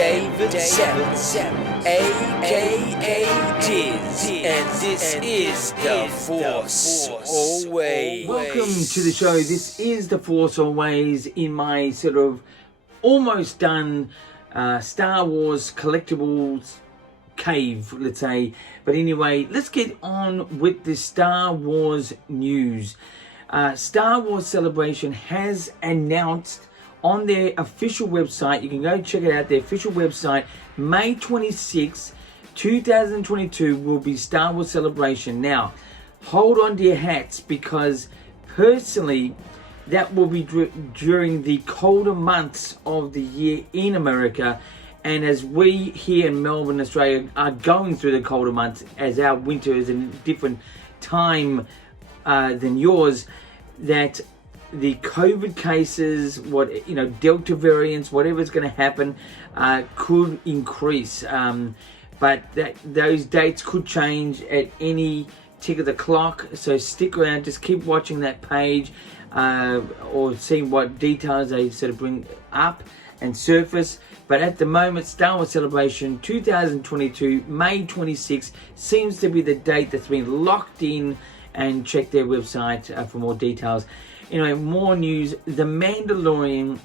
David Seven, aka Diz, and this is The Force Always. Welcome to the show. This is The Force Always in my sort of almost done Star Wars collectibles cave, let's say. But anyway, let's get on with the Star Wars news. Star Wars Celebration has announced on their official website, you can go check it out, their official website, May 26, 2022 will be Star Wars Celebration. Now, hold on to your hats, because personally, that will be during the colder months of the year in America. And as we here in Melbourne, Australia, are going through the colder months, as our winter is in a different time than yours, that the COVID cases, Delta variants, whatever's going to happen, could increase. But those dates could change at any tick of the clock. So stick around, just keep watching that page, or seeing what details they sort of bring up and surface. But at the moment, Star Wars Celebration 2022, May 26, seems to be the date that's been locked in. And check their website for more details. Anyway, more news. The Mandalorian,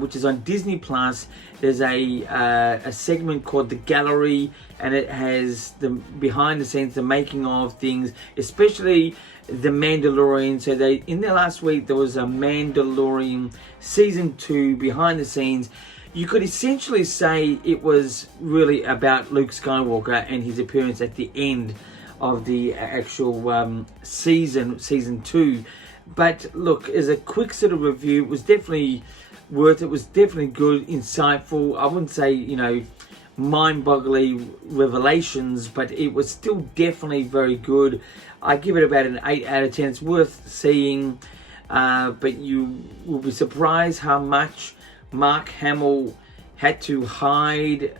which is on Disney Plus, there's a segment called The Gallery, and it has the behind the scenes, the making of things, especially The Mandalorian. So in the last week, there was a Mandalorian season 2 behind the scenes. You could essentially say it was really about Luke Skywalker and his appearance at the end of the actual season 2. But look, as a quick sort of review, it was definitely worth it. It was definitely good, insightful. I wouldn't say, mind-boggling revelations, but it was still definitely very good. I give it about an 8 out of 10. It's worth seeing, but you will be surprised how much Mark Hamill had to hide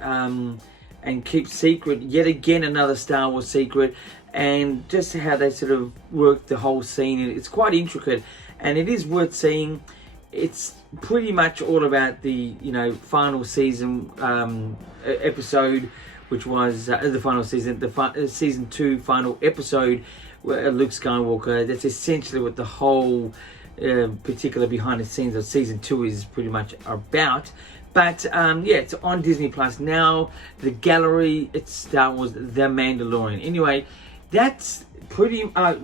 and keep secret, yet again another Star Wars secret, and just how they sort of work the whole scene. It's quite intricate, and it is worth seeing. It's pretty much all about the final season episode, which was the final season, the season 2 final episode, where Luke Skywalker. That's essentially what the whole particular behind the scenes of season 2 is pretty much about. But it's on Disney Plus now. The Gallery, it's Star Wars: The Mandalorian. Anyway, that's pretty much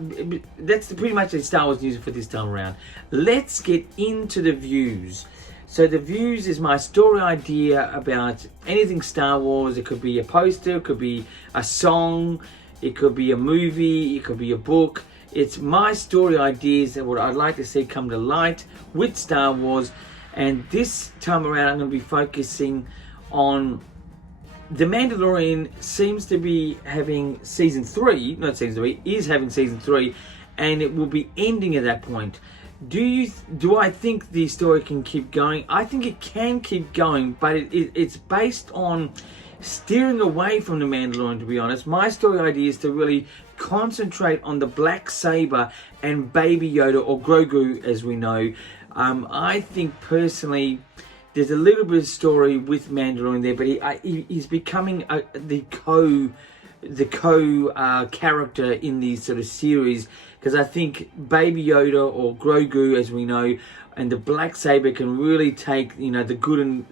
the Star Wars news for this time around. Let's get into the views. So the views is my story idea about anything Star Wars. It could be a poster, it could be a song, it could be a movie, it could be a book. It's my story ideas and what I'd like to see come to light with Star Wars. And this time around, I'm going to be focusing on The Mandalorian. Seems to be having season 3, not season 3, is having season 3, and it will be ending at that point. Do I think the story can keep going? I think it can keep going, but it's based on steering away from The Mandalorian, to be honest. My story idea is to really concentrate on the black saber and Baby Yoda, or Grogu as we know. I think personally there's a little bit of story with Mandalorian there, but he's becoming the character in these sort of series, because I think Baby Yoda, or Grogu as we know, and the black saber can really take the good and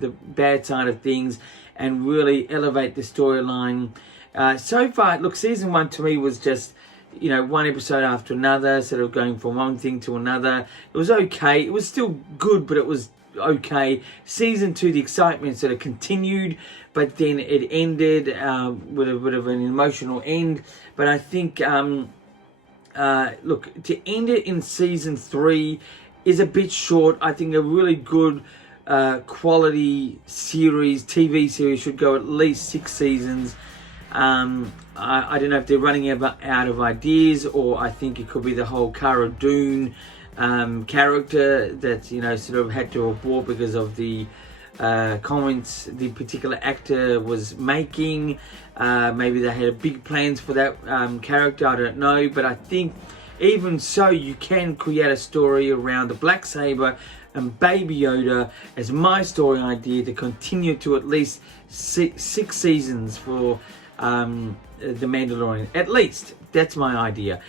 the bad side of things and really elevate the storyline. So far, look, season 1 to me was just one episode after another, sort of going from one thing to another. It was okay. It was still good, but it was okay. Season 2, the excitement sort of continued, but then it ended with a bit of an emotional end. But I think, look, to end it in season 3 is a bit short. I think a really good quality series, TV series, should go at least 6 seasons. I don't know if they're running out of ideas, or I think it could be the whole Cara Dune character that sort of had to abort because of the comments the particular actor was making. Maybe they had big plans for that character, I don't know, but I think even so, you can create a story around the Black Saber and Baby Yoda as my story idea to continue to at least six seasons for The Mandalorian. At least, that's my idea.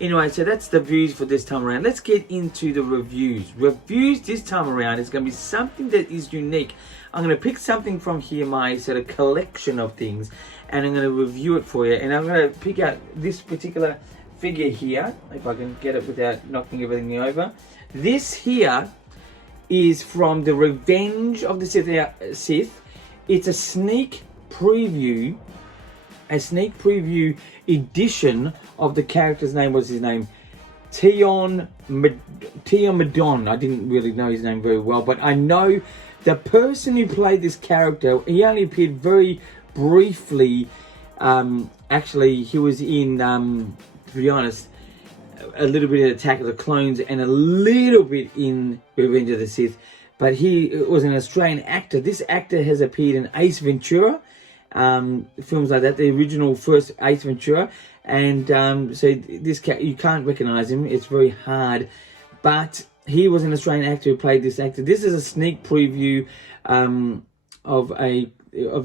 Anyway, so that's the views for this time around. Let's get into the reviews. Reviews this time around is going to be something that is unique. I'm going to pick something from here, my sort of collection of things, and I'm going to review it for you. And I'm going to pick out this particular figure here, if I can get it without knocking everything over. This here is from the Revenge of the Sith. It's a sneak preview edition of the character's name. What's his name? Tion Madon. I didn't really know his name very well, but I know the person who played this character. He only appeared very briefly. Actually, he was in, to be honest, a little bit in Attack of the Clones and a little bit in Revenge of the Sith. But he was an Australian actor. This actor has appeared in Ace Ventura, films like that, the original first Ace Ventura. And so this you can't recognize him. It's very hard. But he was an Australian actor who played this actor. This is a sneak preview of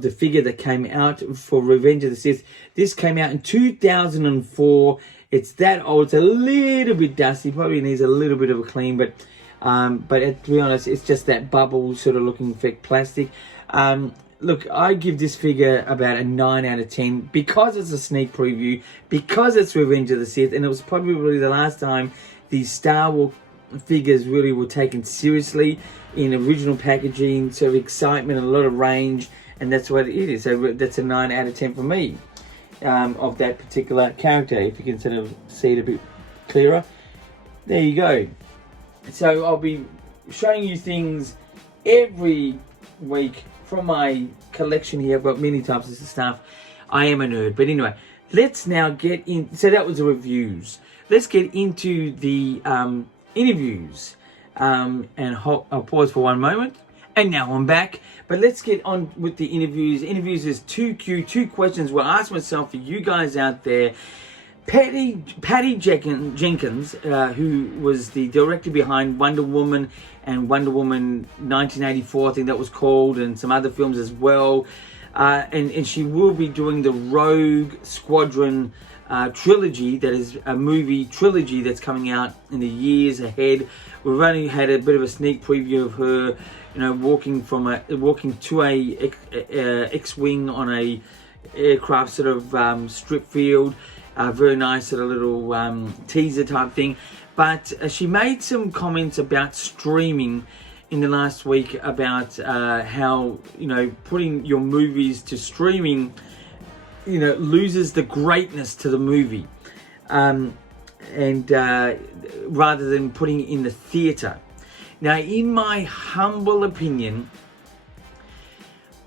the figure that came out for Revenge of the Sith. This came out in 2004. It's that old. It's a little bit dusty. Probably needs a little bit of a clean, but to be honest, it's just that bubble sort of looking fake plastic. Look, I give this figure about a 9 out of 10 because it's a sneak preview, because it's Revenge of the Sith, and it was probably the last time these Star Wars figures really were taken seriously in original packaging, sort of excitement and a lot of range, and that's what it is. So that's a 9 out of 10 for me of that particular character. If you can sort of see it a bit clearer, there you go. So I'll be showing you things every week from my collection here. I've got many types of stuff. I am a nerd. But anyway, let's now get in. So that was the reviews. Let's get into the interviews. And I'll pause for one moment. And now I'm back. But let's get on with the interviews. Interviews is 2 questions we'll ask myself for you guys out there. Patty Jenkins, who was the director behind Wonder Woman and Wonder Woman 1984, I think that was called, and some other films as well. And she will be doing the Rogue Squadron trilogy. That is a movie trilogy that's coming out in the years ahead. We've only had a bit of a sneak preview of her, walking to a X-wing on a aircraft sort of strip field. Very nice sort of little teaser type thing. But she made some comments about streaming in the last week about how, putting your movies to streaming, loses the greatness to the movie. And rather than putting it in the theatre. Now, in my humble opinion,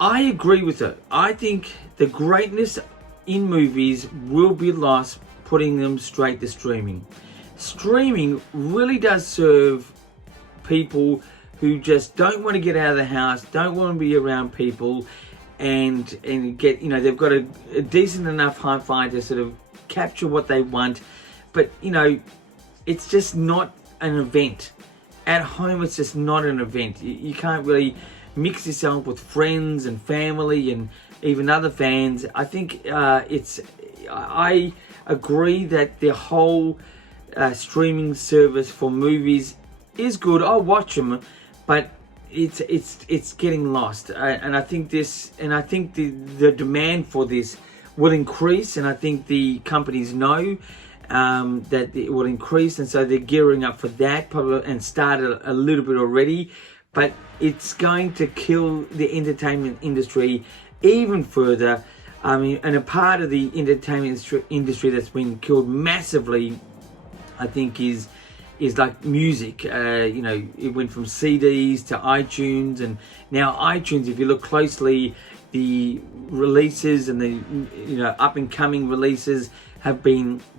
I agree with her. I think the greatness in movies will be lost putting them straight to streaming. Streaming really does serve people who just don't want to get out of the house, don't want to be around people, and get, they've got a decent enough hi-fi to sort of capture what they want, but it's just not an event. At home, it's just not an event. You can't really mix yourself with friends and family and even other fans. I think I agree that the whole streaming service for movies is good. I'll watch them, but it's getting lost. And I think the demand for this will increase, and I think the companies know that it will increase, and so they're gearing up for that, probably, and started a little bit already. But it's going to kill the entertainment industry even further. I mean, and a part of the entertainment industry that's been killed massively, I think, is like music. It went from CDs to iTunes, and now iTunes, if you look closely, the releases and the up and coming releases have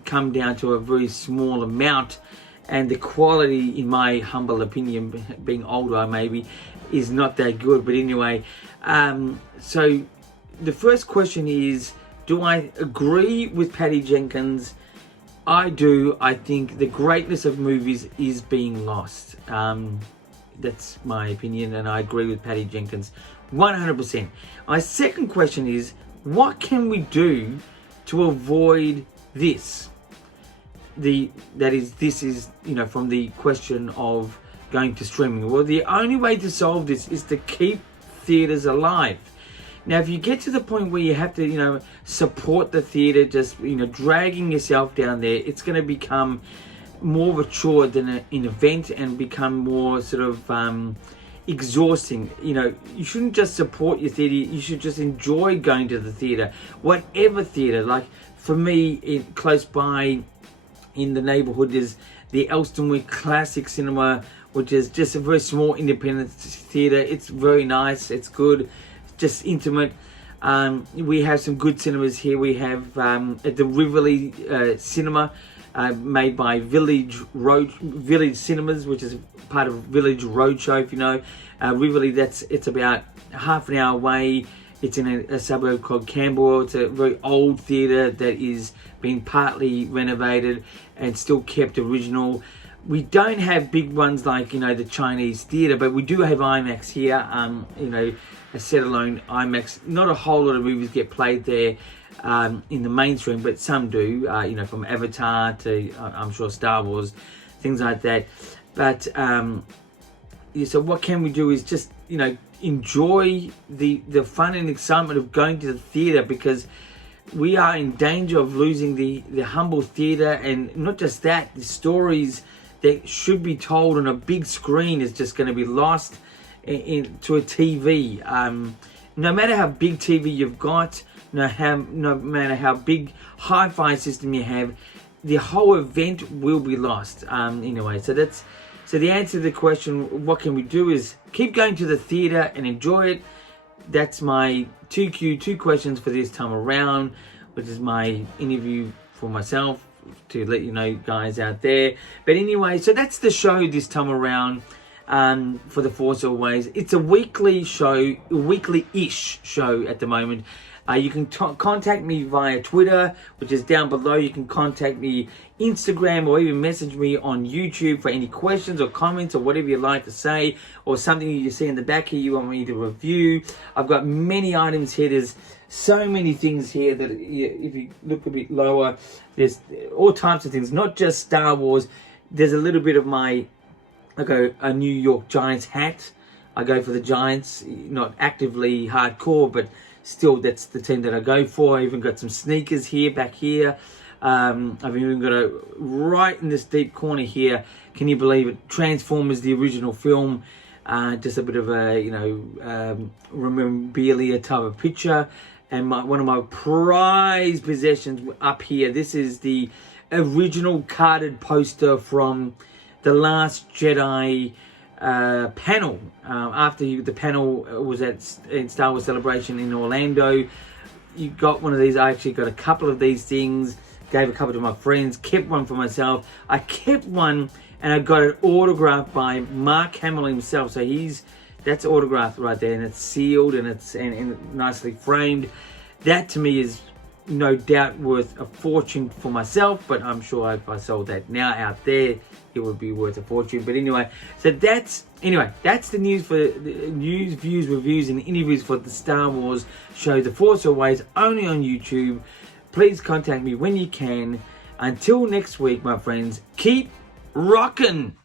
come down to a very small amount, and the quality, in my humble opinion, being older maybe, is not that good. But anyway, so the first question is, do I agree with Patty Jenkins I do. I think the greatness of movies is being lost. That's my opinion, and I agree with Patty Jenkins 100%. My second question is, what can we do to avoid this? This is from the question of going to streaming. Well, the only way to solve this is to keep theaters alive. Now, if you get to the point where you have to, support the theater, just, dragging yourself down there, it's going to become more of a chore than an event and become more sort of exhausting. You shouldn't just support your theater. You should just enjoy going to the theater, whatever theater. Like for me, close by in the neighborhood is the Elstonwick Classic Cinema, which is just a very small independent theater. It's very nice. It's good. Just intimate. We have some good cinemas here. We have at the Riverley Cinema, made by Village Cinemas, which is part of Village Roadshow. If you know Riverley, it's about half an hour away. It's in a suburb called Camberwell. It's a very old theatre that is being partly renovated and still kept original. We don't have big ones like the Chinese theatre, but we do have IMAX here. A set-alone IMAX. Not a whole lot of movies get played there in the mainstream, but some do. From Avatar to I'm sure Star Wars, things like that. But so what can we do is just enjoy the fun and excitement of going to the theatre, because we are in danger of losing the humble theatre. And not just that, the stories that should be told on a big screen is just going to be lost into a TV. No matter how big TV you've got, no matter how big hi-fi system you have, the whole event will be lost. Anyway, so the answer to the question, what can we do, is keep going to the theatre and enjoy it. That's my two questions for this time around, which is my interview for myself to let you know, guys out there. But anyway, so that's the show this time around. For The Force Always. It's a weekly show, weekly-ish show at the moment. You can contact me via Twitter, which is down below. You can contact me Instagram, or even message me on YouTube for any questions or comments or whatever you'd like to say, or something you see in the back here you want me to review. I've got many items here. There's so many things here that if you look a bit lower, there's all types of things, not just Star Wars. There's a little bit of I go a New York Giants hat. I go for the Giants, not actively hardcore, but still that's the team that I go for. I even got some sneakers here, back here. I've even got right in this deep corner here, can you believe it, Transformers, the original film. Just a bit of a, memorabilia type of picture. And one of my prized possessions up here, this is the original carded poster from The Last Jedi panel. After the panel was at Star Wars Celebration in Orlando, you got one of these. I actually got a couple of these things, gave a couple to my friends, kept one for myself. I kept one and I got it autographed by Mark Hamill himself. So that's autographed right there, and it's sealed and it's and nicely framed. That to me is no doubt worth a fortune for myself, but I'm sure if I sold that now out there, it would be worth a fortune. But anyway, so that's the news for the news, views, reviews, and interviews for the Star Wars show, The Force Always, only on YouTube. Please contact me when you can. Until next week, my friends, keep rocking.